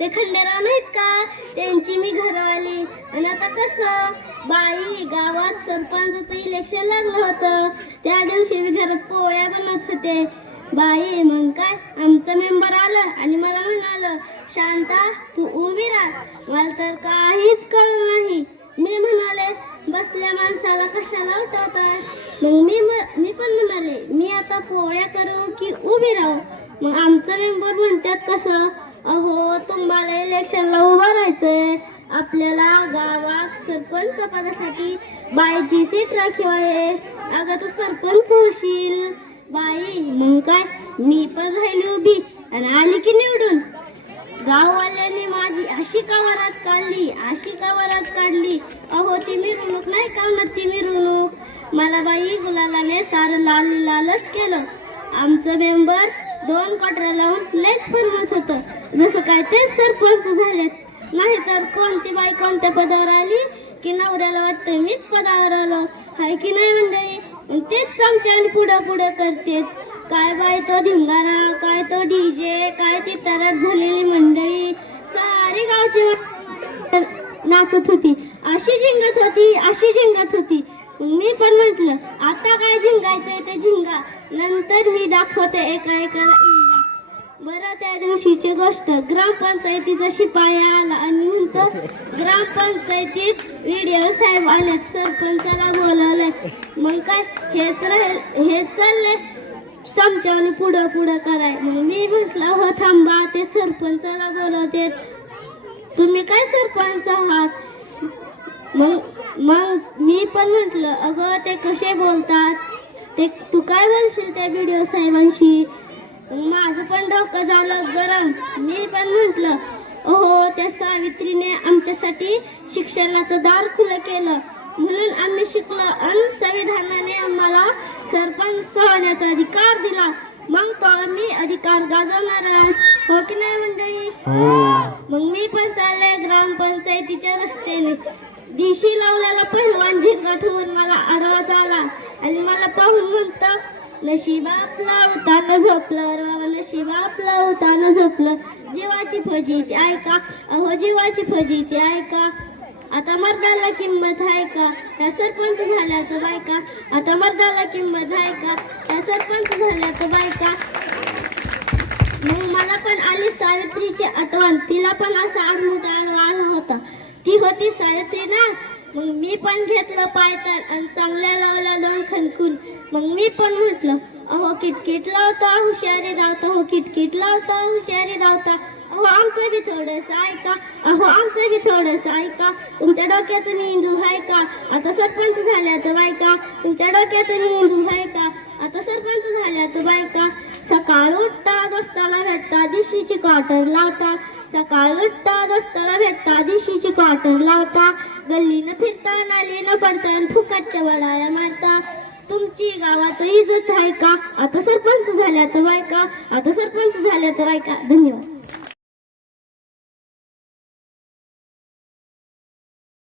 ते खंडेराव नाहीत का, त्यांची मी घरवाली. आणि आता कसं बाई, गावात सरपंचाचं इलेक्शन लागलं होतं, त्या दिवशी मी घरात पोळ्या बनवत होते. बाई मग काय, आमचं मेंबर आलं आणि मला म्हणालं, शांता तू उभी राहा. मला तर काहीच कळलं नाही. मी म्हणाले, बसल्या माणसाला कशाला उठवताय? मग मी पण म्हणाले, मी आता पोळ्या करू की उभी राहू? मग आमचं मेंबर म्हणतात कसं, अहो तुम्हाला इलेक्शनला उभं राहायचंय, आपल्याला गावात सरपंच पदासाठी बाईची सीट राखीव आहे. अगं तू सरपंच होशील. बाई मग काय, मी पण राहिली उभी आणि आली की निवडून. गाववाल्यांनी माझी अशी का वरात काढली, अशी का वरात काढली. अहो ती मिरवणूक नाही का ना, ती मिरवणूक मला बाई गुलालाने सारं लाल लालच केलं. आमचं मेंबर 2 क्वार्टर लावून लयच फरमत होतं, जसं काय ते सरपंच झालेत. नाही तर कोणती बाई कोणत्या पदावर आली की नवऱ्याला वाटतं मीच पदावर आलो, हाय की नाही मंडळी? तेच चमच्याने पुढं पुढं करतेत. काय बाय तो धिंगाणा, काय तो डीजे, काय ती तरट झालेली मंडळी, सारी गावची नाचत होती, अशी झिंगत होती, अशी झिंगत होती. मी पण म्हटलं, आता काय झिंगायचंय ते झिंगा, नंतर मी दाखवते एका एकाला इंगा. बरं त्या दिवशीची गोष्ट, ग्रामपंचायतीचा शिपाई आला आणि म्हणतो, ग्रामपंचायतीत व्हिडिओ साहेब आलेत, सरपंचाला बोलावलंय. मग काय हे चाललंय चमच्याने पुढं पुढं कराय. मग मी म्हटलं, हो थांबा, ते सरपंचाला बोलवते, तुम्ही काय सरपंच आहात? मग मी पण म्हटलं, अगं ते कसे बोलतात, ते तू काय बोलशील त्या व्हिडिओ साहेबांशी? माझं पण डोकं झालं गरम. मी पण म्हटलं, ओहो त्या सावित्रीने आमच्यासाठी शिक्षणाचं दार खुलं केलं, म्हणून आम्ही शिकलो आणि संविधानाने आम्हाला सरपंच होण्याचा अधिकार दिला, मग तो आम्ही अधिकार गाजवणार, हो की नाही मंडळी? मग मी पण चालले ग्रामपंचायतीच्या रस्त्याने. दिशी लावलेला पहिलवान झिंगा ठेवून मला आडवा आला आणि मला पाहून म्हणतो, नशिबा आपला उताना झोपलं रे, नशिबा आपला उताना झोपलं, जीवाची फजिती ऐका, अहो जीवाची फजिती ऐका. आता मर्दाला किंमत आहे का, त्या सरपंच झाल्याचं बायका, आता मर्दाला किंमत आहे का, त्या सरपंच झाल्याचं बायका. मग मला पण आली सावित्रीची आठवण, तिला पण असा आडमुठा आडवा आला होता, ती होती सावित्री ना. मग मी पण घेतलं पायतान आणि चांगल्या लावल्या 2 खणकून. मग मी पण म्हटलं, अहो किटकिट लावता हुशारी धावता, हो किटकिट लावता हुशारी धावता, अहो आमचं बी थोडंसं ऐका, अहो आमचं बी थोडंसं ऐका. तुमच्या डोक्यातून इंदू आहे का, आता सरपंच झाल्याचं बायका, तुमच्या डोक्यातून इंदू आहे का, आता सरपंच झाल्याचं बायका. सकाळ उठता दोस्ताला भेटता, दिशीची क्वार्टर लावता, सकाळ उठता दोस्ताला भेटता, दिशीची क्वार्टर लावता, गल्लीनं फिरता, नालीनं पडता, फुकटच्या वडाया मारता. तुमची गावात इज्जत आहे का, आता सरपंच झाल्याचं बायका, आता सरपंच झाल्याचं बायका. धन्यवाद.